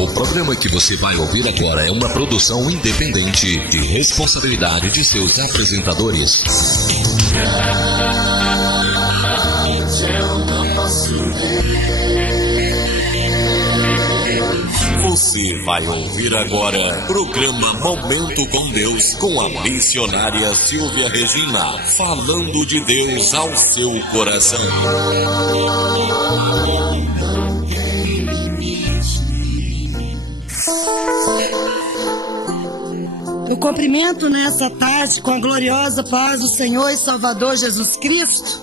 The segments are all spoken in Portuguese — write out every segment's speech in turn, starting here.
O programa que você vai ouvir agora é uma produção independente de responsabilidade de seus apresentadores. Você vai ouvir agora programa Momento com Deus com a missionária Silvia Regina, falando de Deus ao seu coração. Eu cumprimento nessa tarde com a gloriosa paz do Senhor e Salvador Jesus Cristo.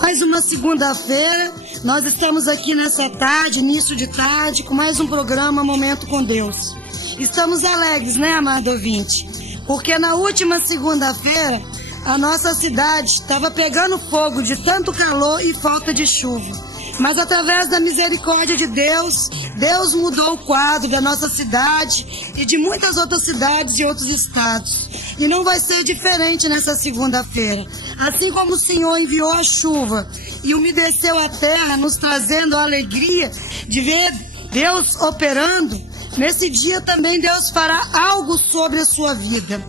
Mais uma segunda-feira, nós estamos aqui nessa tarde, início de tarde, com mais um programa Momento com Deus. Estamos alegres, né, amado ouvinte? Porque na última segunda-feira, a nossa cidade estava pegando fogo de tanto calor e falta de chuva. Mas através da misericórdia de Deus, Deus mudou o quadro da nossa cidade e de muitas outras cidades e outros estados. E não vai ser diferente nessa segunda-feira. Assim como o Senhor enviou a chuva e umedeceu a terra, nos trazendo a alegria de ver Deus operando, nesse dia também Deus fará algo sobre a sua vida.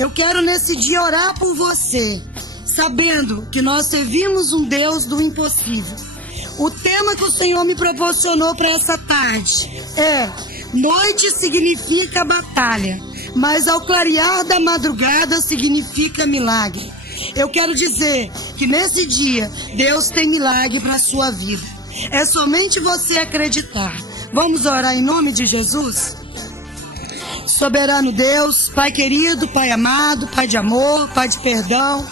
Eu quero nesse dia orar por você, sabendo que nós servimos um Deus do impossível. O tema que o Senhor me proporcionou para essa tarde é: noite significa batalha, mas ao clarear da madrugada significa milagre. Eu quero dizer que nesse dia Deus tem milagre para a sua vida. É somente você acreditar. Vamos orar em nome de Jesus? Soberano Deus, Pai querido, Pai amado, Pai de amor, Pai de perdão,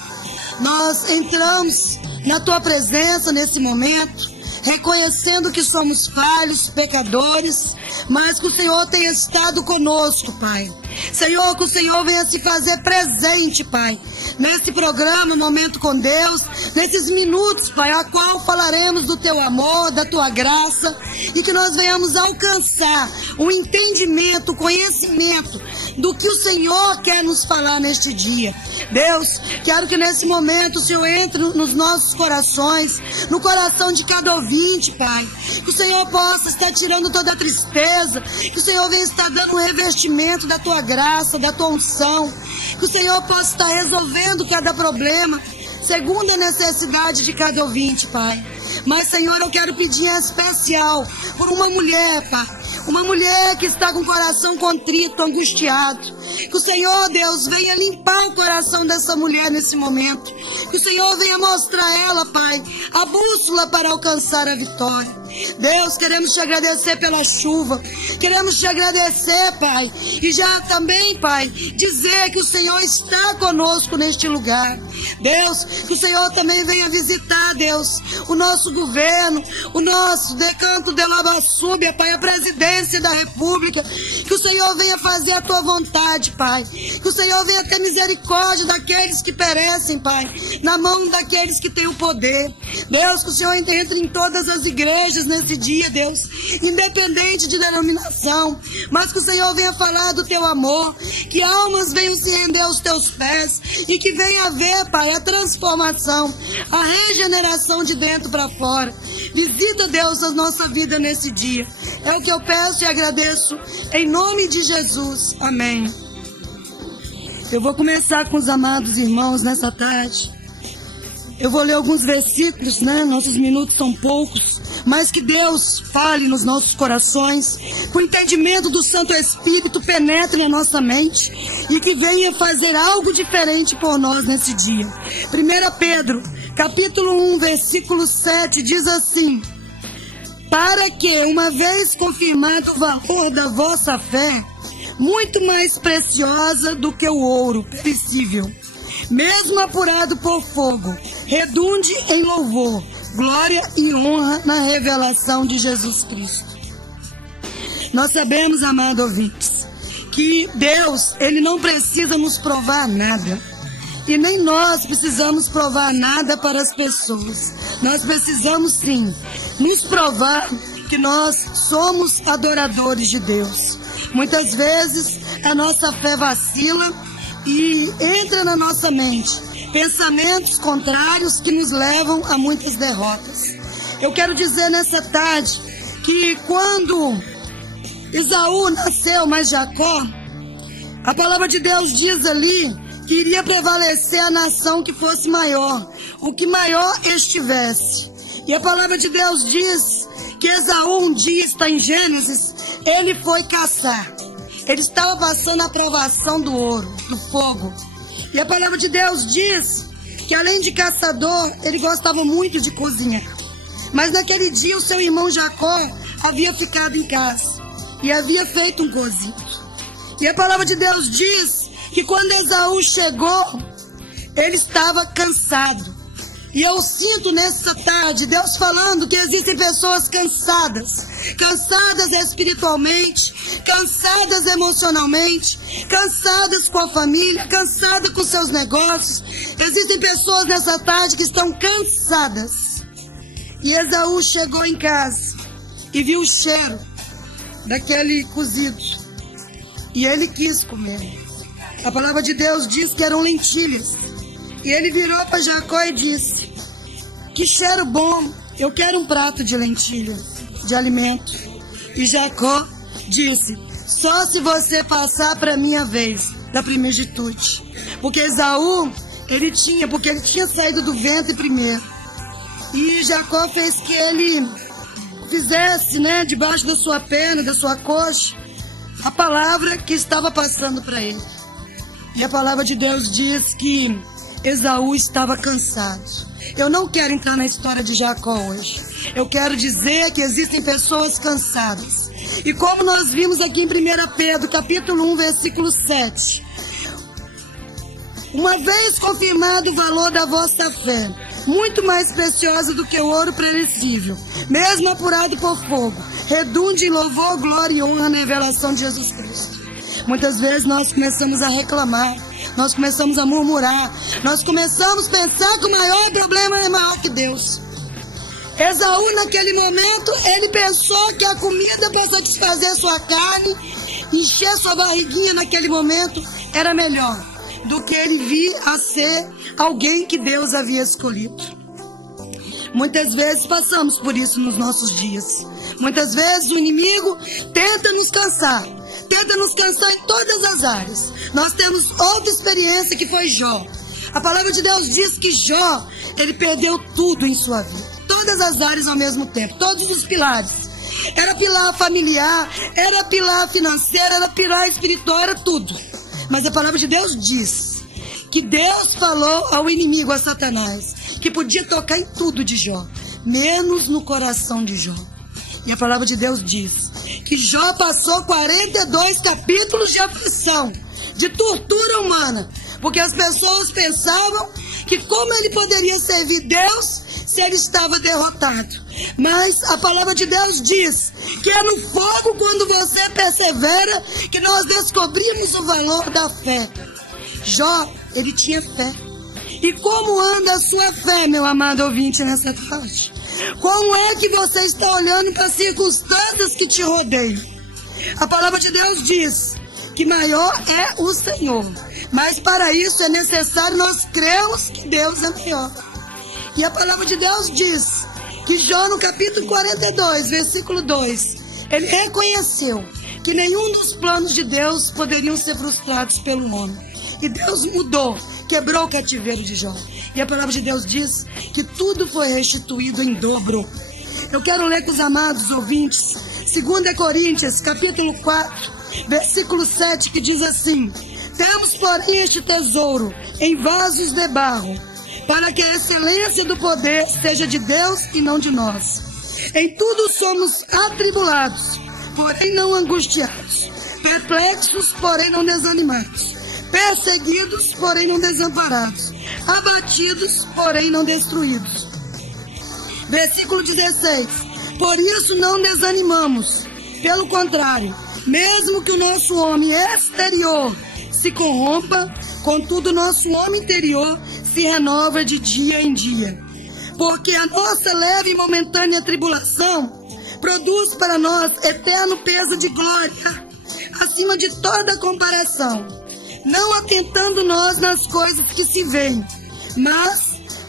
nós entramos na Tua presença nesse momento, reconhecendo que somos falhos, pecadores, mas que o Senhor tenha estado conosco, Pai. Senhor, que o Senhor venha se fazer presente, Pai, nesse programa Momento com Deus, nesses minutos, Pai, a qual falaremos do Teu amor, da Tua graça, e que nós venhamos alcançar o entendimento, o conhecimento do que o Senhor quer nos falar neste dia. Deus, quero que nesse momento o Senhor entre nos nossos corações, no coração de cada ouvinte, Pai. Que o Senhor possa estar tirando toda a tristeza, que o Senhor venha estar dando um revestimento da Tua graça, da Tua unção, que o Senhor possa estar resolvendo cada problema, segundo a necessidade de cada ouvinte, Pai. Mas, Senhor, eu quero pedir em especial por uma mulher, Pai. Uma mulher que está com o coração contrito, angustiado. Que o Senhor, Deus, venha limpar o coração dessa mulher nesse momento. Que o Senhor venha mostrar a ela, Pai, a bússola para alcançar a vitória. Deus, queremos Te agradecer pela chuva. Queremos Te agradecer, Pai. E já também, Pai, dizer que o Senhor está conosco neste lugar. Deus, que o Senhor também venha visitar, Deus, o nosso governo, o nosso decanto de Labassúbia, Pai, a presidência da República. Que o Senhor venha fazer a Tua vontade, Pai. Que o Senhor venha ter misericórdia daqueles que perecem, Pai, na mão daqueles que têm o poder. Deus, que o Senhor entre em todas as igrejas nesse dia, Deus, independente de denominação, mas que o Senhor venha falar do Teu amor, que almas venham se render aos Teus pés e que venha haver, Pai, a transformação, a regeneração de dentro para fora. Visita, Deus, a nossa vida nesse dia. É o que eu peço e agradeço em nome de Jesus. Amém. Eu vou começar com os amados irmãos nessa tarde. Eu vou ler alguns versículos, né? Nossos minutos são poucos, mas que Deus fale nos nossos corações, que o entendimento do Santo Espírito penetre na nossa mente e que venha fazer algo diferente por nós nesse dia. 1 Pedro, capítulo 1, versículo 7, diz assim: para que, uma vez confirmado o valor da vossa fé, muito mais preciosa do que o ouro perecível, mesmo apurado por fogo, redunde em louvor, glória e honra na revelação de Jesus Cristo. Nós sabemos, amados ouvintes, que Deus, Ele não precisa nos provar nada. E nem nós precisamos provar nada para as pessoas. Nós precisamos sim nos provar que nós somos adoradores de Deus. Muitas vezes a nossa fé vacila e entra na nossa mente pensamentos contrários que nos levam a muitas derrotas. Eu quero dizer nessa tarde que quando Esaú nasceu, mas Jacó, a palavra de Deus diz ali que iria prevalecer a nação que fosse maior, o que maior estivesse. E a palavra de Deus diz que Esaú um dia, está em Gênesis, ele foi caçar. Ele estava passando a provação do ouro, do fogo. E a palavra de Deus diz que além de caçador, ele gostava muito de cozinhar. Mas naquele dia o seu irmão Jacó havia ficado em casa e havia feito um cozido. E a palavra de Deus diz que quando Esaú chegou, ele estava cansado. E eu sinto nessa tarde Deus falando que existem pessoas cansadas. Cansadas espiritualmente, cansadas emocionalmente, cansadas com a família, cansadas com seus negócios. Existem pessoas nessa tarde que estão cansadas. E Esaú chegou em casa e viu o cheiro daquele cozido. E ele quis comer. A palavra de Deus diz que eram lentilhas. E ele virou para Jacó e disse: que cheiro bom, eu quero um prato de lentilha, de alimento. E Jacó disse: só se você passar para a minha vez da primogitude. Porque Esaú, porque ele tinha saído do ventre primeiro. E Jacó fez que ele fizesse, debaixo da sua perna, da sua coxa, a palavra que estava passando para ele. E a palavra de Deus diz que Esaú estava cansado. Eu não quero entrar na história de Jacó hoje. Eu quero dizer que existem pessoas cansadas. E como nós vimos aqui em 1 Pedro, capítulo 1, versículo 7. Uma vez confirmado o valor da vossa fé, muito mais preciosa do que o ouro perecível, mesmo apurado por fogo, redunde em louvor, glória e honra na revelação de Jesus Cristo. Muitas vezes nós começamos a reclamar, nós começamos a murmurar, nós começamos a pensar que o maior problema é maior que Deus. Esaú, naquele momento, ele pensou que a comida para satisfazer sua carne, encher sua barriguinha naquele momento, era melhor do que ele vir a ser alguém que Deus havia escolhido. Muitas vezes passamos por isso nos nossos dias. Muitas vezes o inimigo tenta nos cansar em todas as áreas. Nós temos outra experiência que foi Jó. A palavra de Deus diz que Jó, ele perdeu tudo em sua vida. Todas as áreas ao mesmo tempo, todos os pilares. Era pilar familiar, era pilar financeiro, era pilar espiritual, era tudo. Mas a palavra de Deus diz que Deus falou ao inimigo, a Satanás, que podia tocar em tudo de Jó, menos no coração de Jó. E a palavra de Deus diz que Jó passou 42 capítulos de aflição, de tortura humana, porque as pessoas pensavam que como ele poderia servir Deus se ele estava derrotado. Mas a palavra de Deus diz que é no fogo, quando você persevera, que nós descobrimos o valor da fé. Jó, ele tinha fé. E como anda a sua fé, meu amado ouvinte, nessa tarde? Como é que você está olhando para as circunstâncias que te rodeiam? A palavra de Deus diz que maior é o Senhor. Mas para isso é necessário nós crermos que Deus é maior. E a palavra de Deus diz que Jó, no capítulo 42, versículo 2, ele reconheceu que nenhum dos planos de Deus poderiam ser frustrados pelo homem. E Deus mudou, quebrou o cativeiro de Jó. E a palavra de Deus diz que tudo foi restituído em dobro. Eu quero ler com os amados ouvintes 2 Coríntios, capítulo 4, versículo 7, que diz assim: temos, porém, este tesouro em vasos de barro, para que a excelência do poder seja de Deus e não de nós. Em tudo somos atribulados, porém não angustiados, perplexos, porém não desanimados, perseguidos, porém não desamparados, abatidos, porém não destruídos. Versículo 16. Por isso não desanimamos, pelo contrário, mesmo que o nosso homem exterior se corrompa, contudo nosso homem interior se renova de dia em dia. Porque a nossa leve e momentânea tribulação produz para nós eterno peso de glória, acima de toda comparação, não atentando nós nas coisas que se veem, mas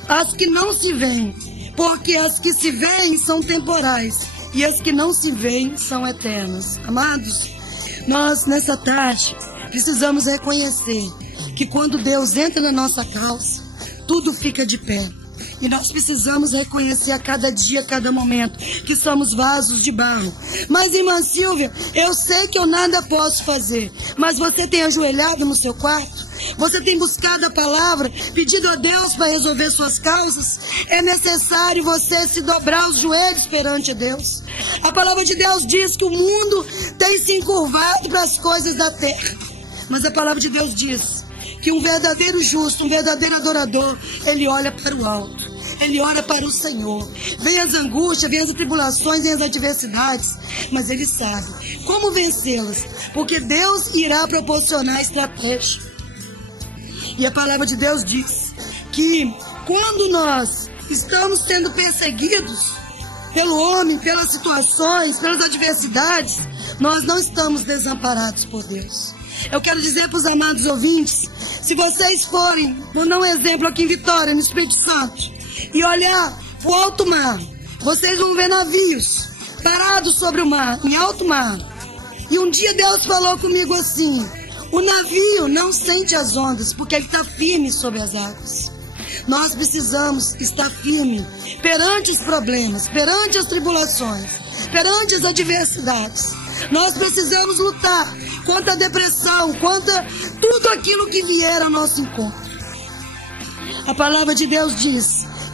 as que não se veem, porque as que se veem são temporais e as que não se veem são eternas. Amados, nós nessa tarde precisamos reconhecer que quando Deus entra na nossa causa, tudo fica de pé. E nós precisamos reconhecer a cada dia, a cada momento, que somos vasos de barro. Mas, irmã Silvia, eu sei que eu nada posso fazer. Mas você tem ajoelhado no seu quarto? Você tem buscado a palavra, pedido a Deus para resolver suas causas? É necessário você se dobrar os joelhos perante Deus. A palavra de Deus diz que o mundo tem se encurvado para as coisas da terra. Mas a palavra de Deus diz que um verdadeiro justo, um verdadeiro adorador, ele olha para o alto. Ele ora para o Senhor. Vem as angústias, vem as tribulações, vem as adversidades, mas ele sabe como vencê-las, porque Deus irá proporcionar a estratégia. E a palavra de Deus diz que quando nós estamos sendo perseguidos pelo homem, pelas situações, pelas adversidades, nós não estamos desamparados por Deus. Eu quero dizer para os amados ouvintes, se vocês forem, vou dar um exemplo aqui em Vitória, no Espírito Santo, e olhar o alto mar, vocês vão ver navios parados sobre o mar, em alto mar. E um dia Deus falou comigo assim: o navio não sente as ondas, porque ele está firme sobre as águas. Nós precisamos estar firme perante os problemas, perante as tribulações, perante as adversidades. Nós precisamos lutar contra a depressão, contra tudo aquilo que vier ao nosso encontro. A palavra de Deus diz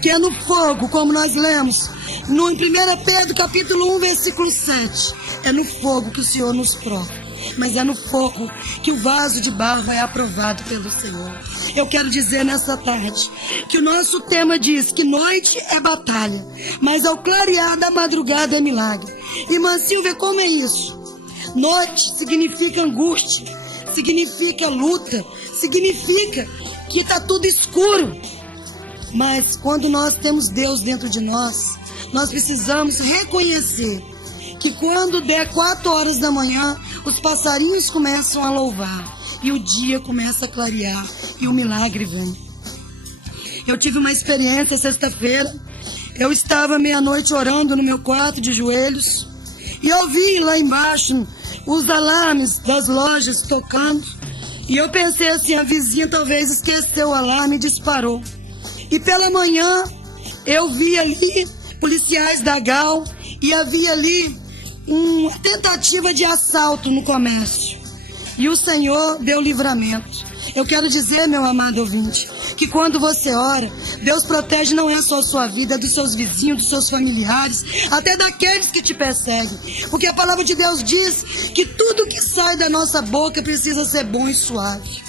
que é no fogo, como nós lemos no 1 Pedro capítulo 1, versículo 7. É no fogo que o Senhor nos prova, mas é no fogo que o vaso de barro é aprovado pelo Senhor. Eu quero dizer nessa tarde que o nosso tema diz que noite é batalha, mas ao clarear da madrugada é milagre. Irmã Silvia, como é isso? Noite significa angústia, significa luta, significa que está tudo escuro. Mas quando nós temos Deus dentro de nós, nós precisamos reconhecer que quando der 4 horas da manhã, os passarinhos começam a louvar e o dia começa a clarear e o milagre vem. Eu tive uma experiência sexta-feira. Eu estava meia-noite orando no meu quarto de joelhos e ouvi lá embaixo os alarmes das lojas tocando. E eu pensei assim, a vizinha talvez esqueceu o alarme e disparou. E pela manhã eu vi ali policiais da GAL e havia ali uma tentativa de assalto no comércio. E o Senhor deu livramento. Eu quero dizer, meu amado ouvinte, que quando você ora, Deus protege não é só a sua vida, é dos seus vizinhos, dos seus familiares, até daqueles que te perseguem. Porque a palavra de Deus diz que tudo que sai da nossa boca precisa ser bom e suave.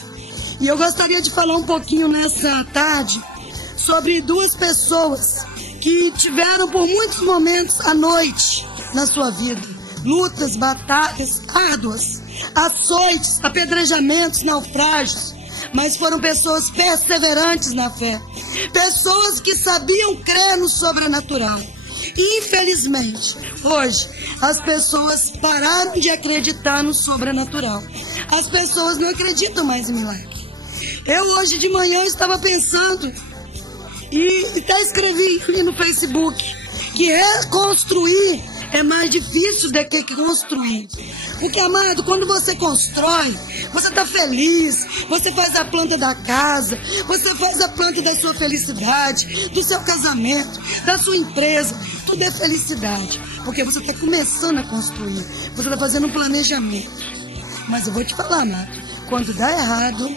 E eu gostaria de falar um pouquinho nessa tarde sobre 2 pessoas que tiveram por muitos momentos à noite na sua vida. Lutas, batalhas árduas, açoites, apedrejamentos, naufrágios. Mas foram pessoas perseverantes na fé. Pessoas que sabiam crer no sobrenatural. E, infelizmente, hoje, as pessoas pararam de acreditar no sobrenatural. As pessoas não acreditam mais em milagre. Eu hoje de manhã estava pensando, e até escrevi ali no Facebook, que reconstruir é mais difícil do que construir. Porque, amado, quando você constrói, você está feliz, você faz a planta da casa, você faz a planta da sua felicidade, do seu casamento, da sua empresa, tudo é felicidade. Porque você está começando a construir, você está fazendo um planejamento. Mas eu vou te falar, amado, quando dá errado,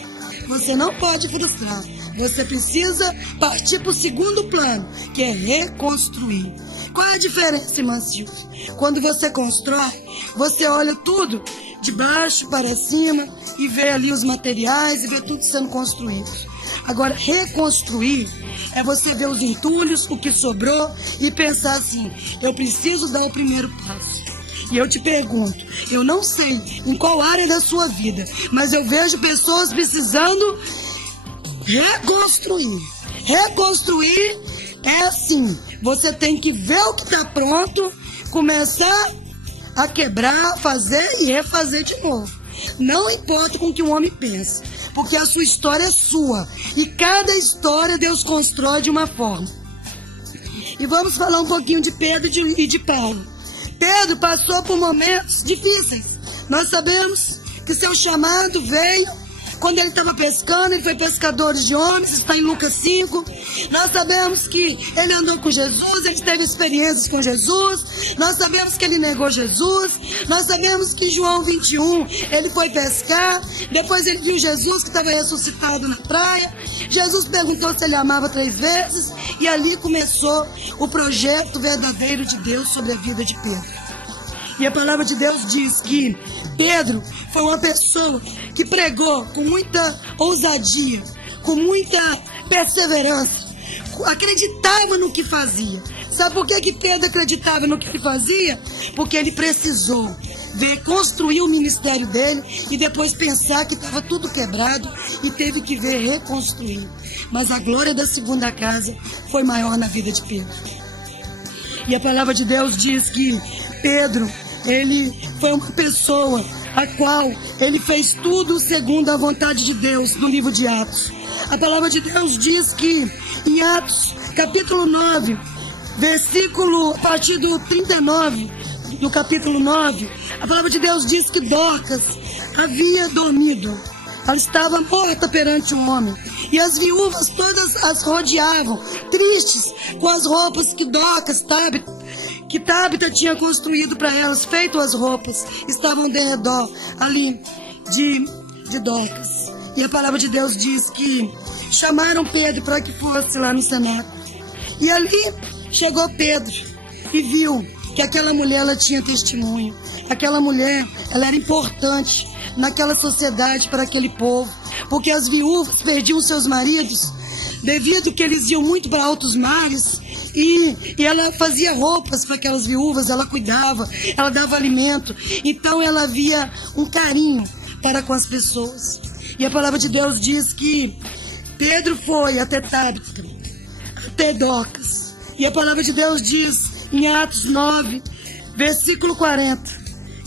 você não pode frustrar. Você precisa partir para o segundo plano, que é reconstruir. Qual é a diferença, irmã Silvia? Quando você constrói, você olha tudo de baixo para cima e vê ali os materiais e vê tudo sendo construído. Agora, reconstruir é você ver os entulhos, o que sobrou e pensar assim, eu preciso dar o primeiro passo. E eu te pergunto, eu não sei em qual área da sua vida, mas eu vejo pessoas precisando reconstruir. Reconstruir é assim, você tem que ver o que está pronto, começar a quebrar, fazer e refazer de novo. Não importa com o que o homem pensa, porque a sua história é sua. E cada história Deus constrói de uma forma. E vamos falar um pouquinho de Pedro e de Paulo. Pedro passou por momentos difíceis. Nós sabemos que seu chamado veio quando ele estava pescando, ele foi pescador de homens, está em Lucas 5. Nós sabemos que ele andou com Jesus, ele teve experiências com Jesus. Nós sabemos que ele negou Jesus. Nós sabemos que em João 21 ele foi pescar. Depois ele viu Jesus que estava ressuscitado na praia. Jesus perguntou se ele amava 3 vezes. E ali começou o projeto verdadeiro de Deus sobre a vida de Pedro. E a palavra de Deus diz que Pedro foi uma pessoa que pregou com muita ousadia, com muita perseverança, acreditava no que fazia. Sabe por que Pedro acreditava no que ele fazia? Porque ele precisou ver construir o ministério dele e depois pensar que estava tudo quebrado e teve que ver reconstruir. Mas a glória da segunda casa foi maior na vida de Pedro. E a palavra de Deus diz que Pedro, ele foi uma pessoa a qual ele fez tudo segundo a vontade de Deus, no livro de Atos. A palavra de Deus diz que em Atos, capítulo 9, versículo, a partir do 39, do capítulo 9, a palavra de Deus diz que Dorcas havia dormido. Ela estava morta perante um homem. E as viúvas todas as rodeavam, tristes, com as roupas que Dorcas, Tabita tinha construído para elas, feito as roupas, estavam de redor ali de Dorcas. E a palavra de Deus diz que chamaram Pedro para que fosse lá no cenáculo. E ali chegou Pedro e viu que aquela mulher, ela tinha testemunho. Aquela mulher, ela era importante naquela sociedade para aquele povo, porque as viúvas perdiam seus maridos devido que eles iam muito para altos mares. E ela fazia roupas para aquelas viúvas, ela cuidava, ela dava alimento. Então ela havia um carinho para com as pessoas. E a palavra de Deus diz que Pedro foi até Tabita, até Dorcas. E a palavra de Deus diz em Atos 9, versículo 40,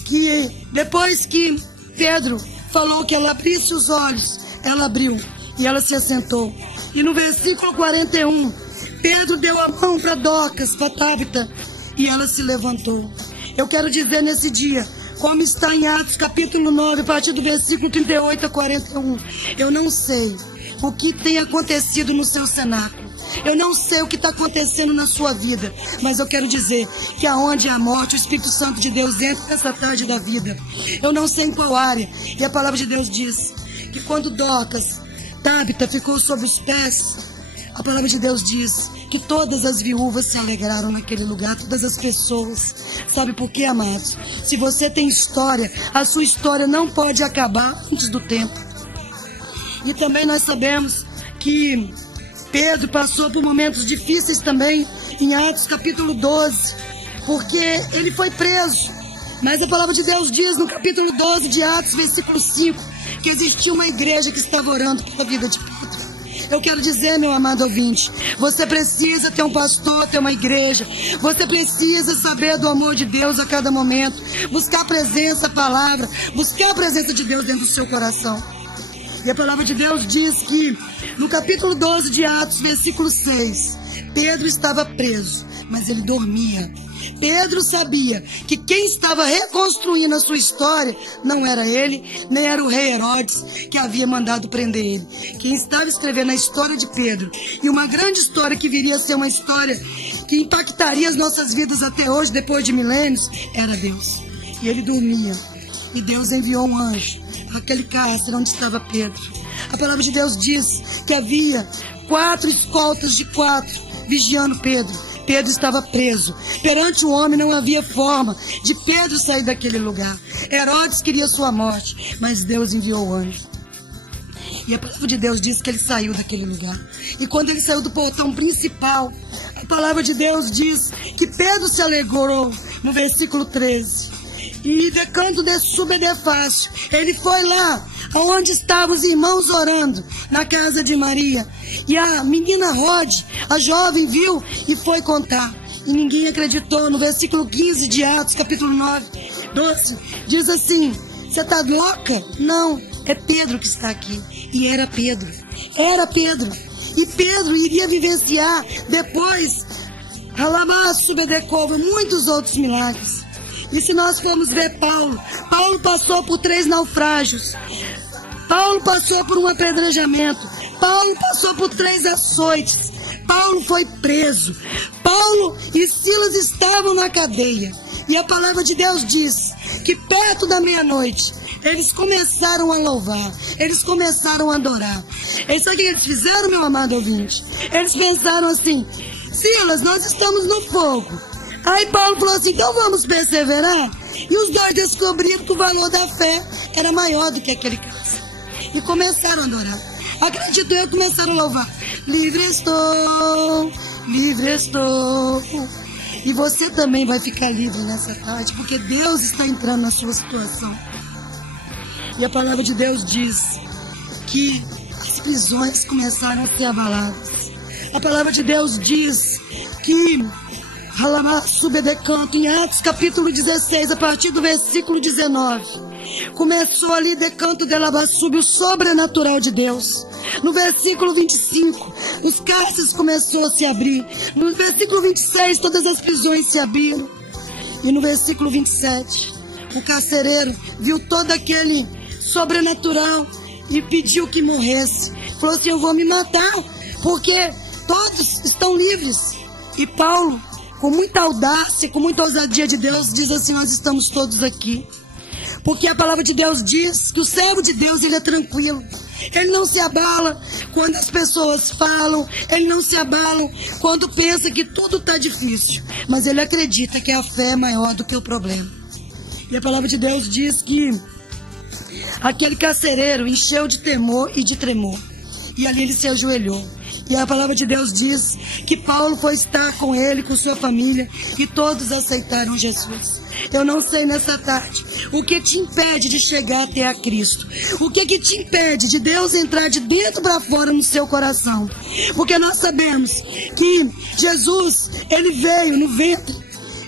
que depois que Pedro falou que ela abrisse os olhos, ela abriu e ela se assentou. E no versículo 41, Pedro deu a mão para Dorcas, para Tabita, e ela se levantou. Eu quero dizer nesse dia, como está em Atos capítulo 9, a partir do versículo 38 a 41, eu não sei o que tem acontecido no seu cenáculo. Eu não sei o que está acontecendo na sua vida, mas eu quero dizer que aonde há morte, o Espírito Santo de Deus entra nessa tarde da vida. Eu não sei em qual área, e a palavra de Deus diz que quando Dorcas, Tabita ficou sobre os pés, a palavra de Deus diz que todas as viúvas se alegraram naquele lugar, todas as pessoas. Sabe por quê, amados? Se você tem história, a sua história não pode acabar antes do tempo. E também nós sabemos que Pedro passou por momentos difíceis também em Atos capítulo 12, porque ele foi preso. Mas a palavra de Deus diz no capítulo 12 de Atos, versículo 5, que existia uma igreja que estava orando pela vida de Pedro. Eu quero dizer, meu amado ouvinte, você precisa ter um pastor, ter uma igreja. Você precisa saber do amor de Deus a cada momento. Buscar a presença, a palavra. Buscar a presença de Deus dentro do seu coração. E a palavra de Deus diz que no capítulo 12 de Atos, versículo 6, Pedro estava preso, mas ele dormia. Pedro sabia que quem estava reconstruindo a sua história não era ele, nem era o rei Herodes que havia mandado prender ele. Quem estava escrevendo a história de Pedro, e uma grande história que viria a ser uma história que impactaria as nossas vidas até hoje, depois de milênios, era Deus. E ele dormia, e Deus enviou um anjo àquele cárcere onde estava Pedro. A palavra de Deus diz que havia 4 escoltas de 4 vigiando Pedro. Pedro estava preso. Perante o homem não havia forma de Pedro sair daquele lugar. Herodes queria sua morte, mas Deus enviou o anjo. E a palavra de Deus diz que ele saiu daquele lugar. E quando ele saiu do portão principal, a palavra de Deus diz que Pedro se alegrou no versículo 13. E decando de sube de fácil, ele foi lá onde estavam os irmãos orando, na casa de Maria. E a menina Rod, a jovem, viu e foi contar. E ninguém acreditou. No versículo 15 de Atos, capítulo 9, 12, diz assim: você está louca? Não, é Pedro que está aqui. E era Pedro. Era Pedro. E Pedro iria vivenciar depois, muitos outros milagres. E se nós formos ver Paulo passou por 3 naufrágios. Paulo passou por um apedrejamento. Paulo passou por 3 açoites. Paulo foi preso. Paulo e Silas estavam na cadeia. E a palavra de Deus diz que perto da meia-noite eles começaram a louvar, eles começaram a adorar. E sabe o que eles fizeram, meu amado ouvinte? Eles pensaram assim: Silas, nós estamos no fogo. Aí Paulo falou assim: então vamos perseverar? E os dois descobriram que o valor da fé era maior do que aquele caso. E começaram a adorar. Acredito eu, começaram a louvar. Livre estou, livre estou. E você também vai ficar livre nessa tarde, porque Deus está entrando na sua situação. E a palavra de Deus diz que as prisões começaram a ser abaladas. A palavra de Deus diz que em Atos capítulo 16, a partir do versículo 19, começou ali decanto de Alabassube, o sobrenatural de Deus. No versículo 25, os cárceres começaram a se abrir. No versículo 26, todas as prisões se abriram. E no versículo 27, o carcereiro viu todo aquele sobrenatural e pediu que morresse. Falou assim: eu vou me matar, porque todos estão livres. E Paulo, com muita audácia, com muita ousadia de Deus, diz assim: nós estamos todos aqui. Porque a palavra de Deus diz que o servo de Deus, ele é tranquilo. Ele não se abala quando as pessoas falam. Ele não se abala quando pensa que tudo está difícil. Mas ele acredita que a fé é maior do que o problema. E a palavra de Deus diz que aquele carcereiro encheu de temor e de tremor. E ali ele se ajoelhou. E a palavra de Deus diz que Paulo foi estar com ele, com sua família, e todos aceitaram Jesus. Eu não sei nessa tarde o que te impede de chegar até a Cristo. O que te impede de Deus entrar de dentro para fora no seu coração. Porque nós sabemos que Jesus, ele veio no ventre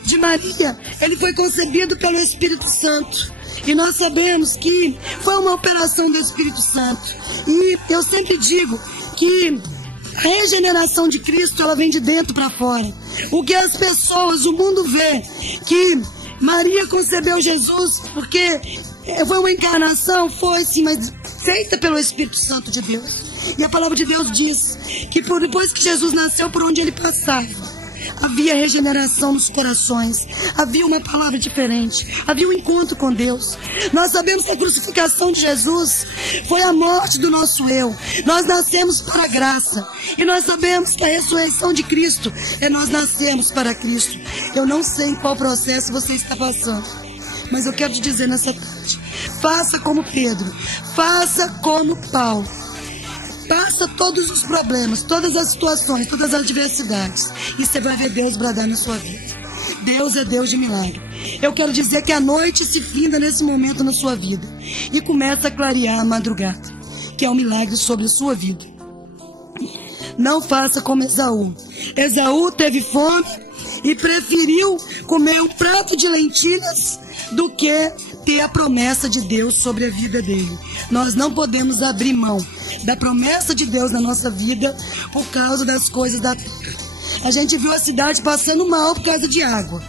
de Maria. Ele foi concebido pelo Espírito Santo. E nós sabemos que foi uma operação do Espírito Santo. E eu sempre digo que a regeneração de Cristo, ela vem de dentro para fora. O que as pessoas, o mundo vê que Maria concebeu Jesus porque foi uma encarnação, foi sim, mas feita pelo Espírito Santo de Deus. E a palavra de Deus diz que depois que Jesus nasceu, por onde ele passava, havia regeneração nos corações, havia uma palavra diferente, havia um encontro com Deus. Nós sabemos que a crucificação de Jesus foi a morte do nosso eu. Nós nascemos para a graça. E nós sabemos que a ressurreição de Cristo é nós nascermos para Cristo. Eu não sei em qual processo você está passando, mas eu quero te dizer nessa tarde: faça como Pedro, faça como Paulo. Passa todos os problemas, todas as situações, todas as adversidades, e você vai ver Deus bradar na sua vida. Deus é Deus de milagre. Eu quero dizer que a noite se finda nesse momento na sua vida e começa a clarear a madrugada, que é um milagre sobre a sua vida. Não faça como Esaú. Esaú teve fome e preferiu comer um prato de lentilhas do que ter a promessa de Deus sobre a vida dele. Nós não podemos abrir mão da promessa de Deus na nossa vida por causa das coisas da terra. A gente viu a cidade passando mal por causa de água.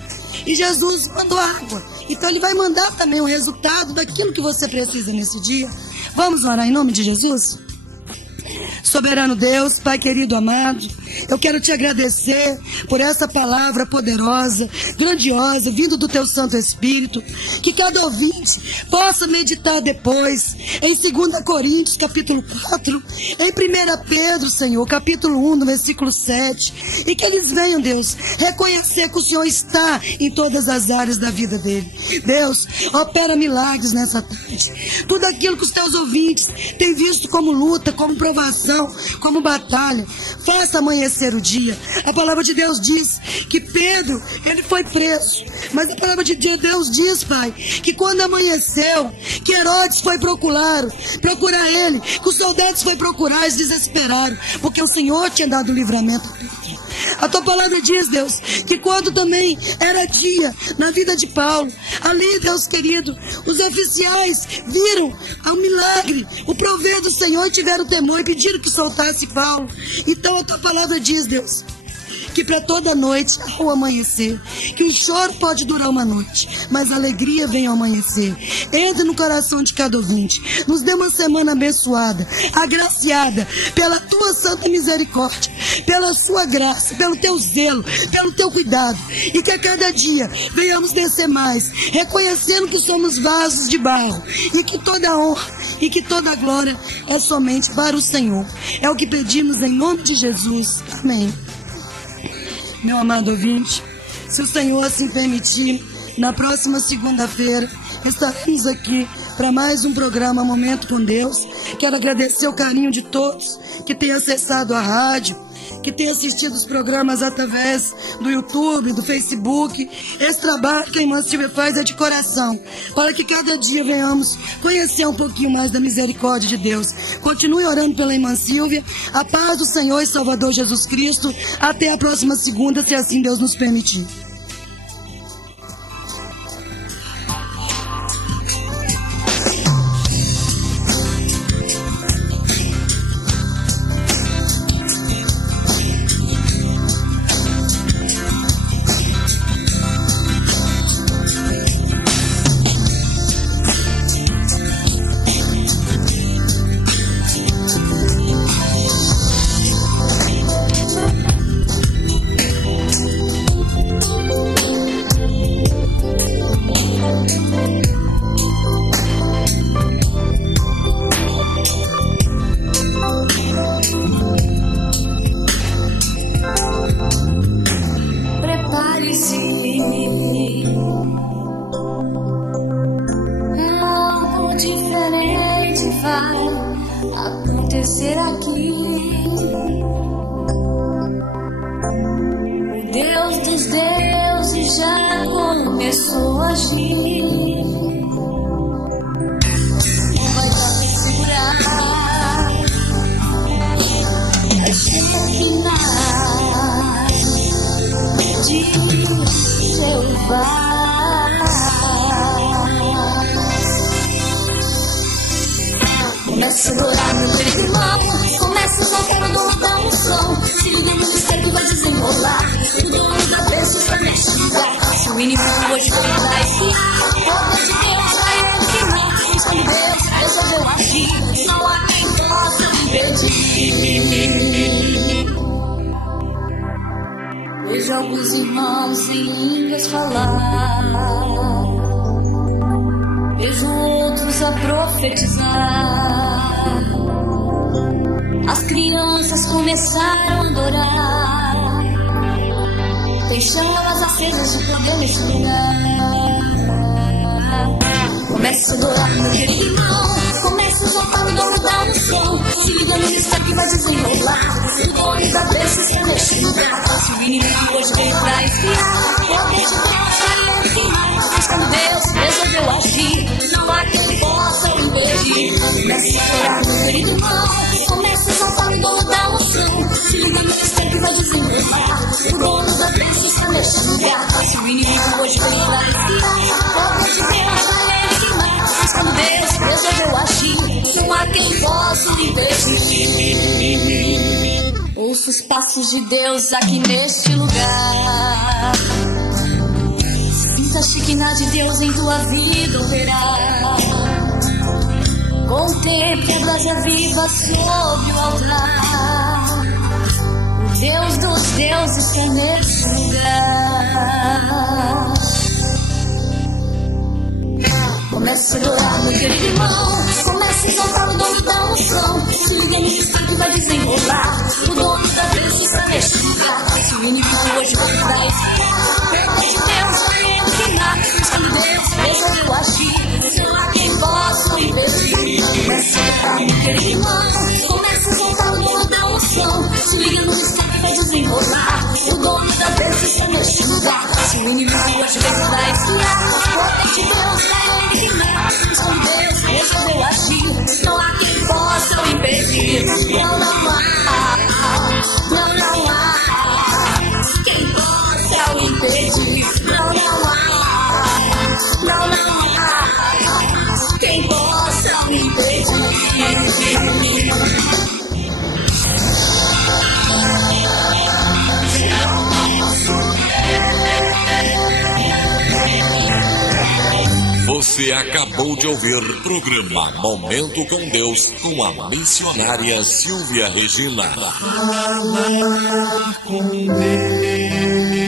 E Jesus mandou água. Então ele vai mandar também o resultado daquilo que você precisa nesse dia. Vamos orar em nome de Jesus? Soberano Deus, Pai querido amado, eu quero te agradecer por essa palavra poderosa, grandiosa, vindo do teu Santo Espírito, que cada ouvinte possa meditar depois em 2 Coríntios capítulo 4, em 1 Pedro, Senhor, capítulo 1, no versículo 7, e que eles venham, Deus, reconhecer que o Senhor está em todas as áreas da vida dele. Deus, opera milagres nessa tarde. Tudo aquilo que os teus ouvintes têm visto como luta, como provação, como batalha, faça amanhecer o dia. A palavra de Deus diz que Pedro, ele foi preso, mas a palavra de Deus diz, Pai, que quando amanheceu, que Herodes foi procurar ele, que os soldados foi procurar, eles desesperaram, porque o Senhor tinha dado o livramento a Pedro. A tua palavra diz, Deus, que quando também era dia na vida de Paulo, ali, Deus querido, os oficiais viram ao milagre, o prover do Senhor, e tiveram temor e pediram que soltasse Paulo. Então a tua palavra diz, Deus, que para toda noite há o amanhecer, que o choro pode durar uma noite, mas a alegria vem ao amanhecer. Entre no coração de cada ouvinte, nos dê uma semana abençoada, agraciada pela tua santa misericórdia, pela sua graça, pelo teu zelo, pelo teu cuidado, e que a cada dia venhamos descer mais, reconhecendo que somos vasos de barro, e que toda honra e que toda glória é somente para o Senhor. É o que pedimos em nome de Jesus. Amém. Meu amado ouvinte, se o Senhor assim permitir, na próxima segunda-feira estaremos aqui para mais um programa Momento com Deus. Quero agradecer o carinho de todos que têm acessado a rádio, que têm assistido os programas através do YouTube, do Facebook. Esse trabalho que a irmã Silvia faz é de coração, para que cada dia venhamos conhecer um pouquinho mais da misericórdia de Deus. Continue orando pela irmã Silvia. A paz do Senhor e Salvador Jesus Cristo. Até a próxima segunda, se assim Deus nos permitir. Acontecer aqui, o Deus dos deuses já começou a agir. Não vai dar pra segurar a Shekinah de Jeová. Comece a adorar, meu querido irmão. Comece a tocar o dono da unção. Se liga no mistério que vai desenrolar. O dono da bênção está neste lugar. Se o inimigo hoje foi pra espiar, o poder de Deus vai queimar. Mas quando Deus resolveu agir, não há quem possa impedir. Vejo alguns irmãos em línguas falar, vejo outros a profetizar. As crianças começaram a adorar. Tem chamas acesas de poder nesse lugar. Comece a adorar, meu querido irmão. Comece a soltar o dono da unção. Se liga no mistério que vai desenrolar. O dono da bênção está neste lugar. Se o inimigo hoje veio pra espiar, o poder de Deus vai queimar. Mas quando Deus resolveu agir, não há quem possa impedir. Comece a adorar, meu querido irmão. Comece a soltar o dono da unção. Se liga no mistério que vai desenrolar. O dono da bênção está neste lugar. Se o inimigo hoje veio pra espiar, o poder de Deus vai queimar. Mas quando Deus resolveu agir, não há quem possa impedir. Ouça os passos de Deus aqui neste lugar. Sinta a Shekinah de Deus em tua vida operar. Contemple a brasa viva sobre o altar. O Deus dos deuses está neste lugar. Comece a adorar, meu querido irmão. Comece a soltar o dono da unção. Se liga no mistério que vai desenrolar. O dono da bênção está neste lugar. Se o inimigo hoje vai pra espiar, o poder de Deus vai ensinar. Mas quando Deus resolveu agir, não há quem possa impedir. Comece a adorar, meu querido irmão. Comece a soltar o dono da unção. Se liga no mistério que vai desenrolar. O dono da bênção está neste lugar. Se o inimigo hoje vem pra espiar, o poder de Deus vai ensinar. Mas quando Deus resolveu agir, não há quem possa impedir. Não, não há. Não, não há quem possa impedir. Não, não há. Não, não há quem possa impedir. Você acabou de ouvir programa Momento com Deus com a missionária Silvia Regina. Falar com Deus.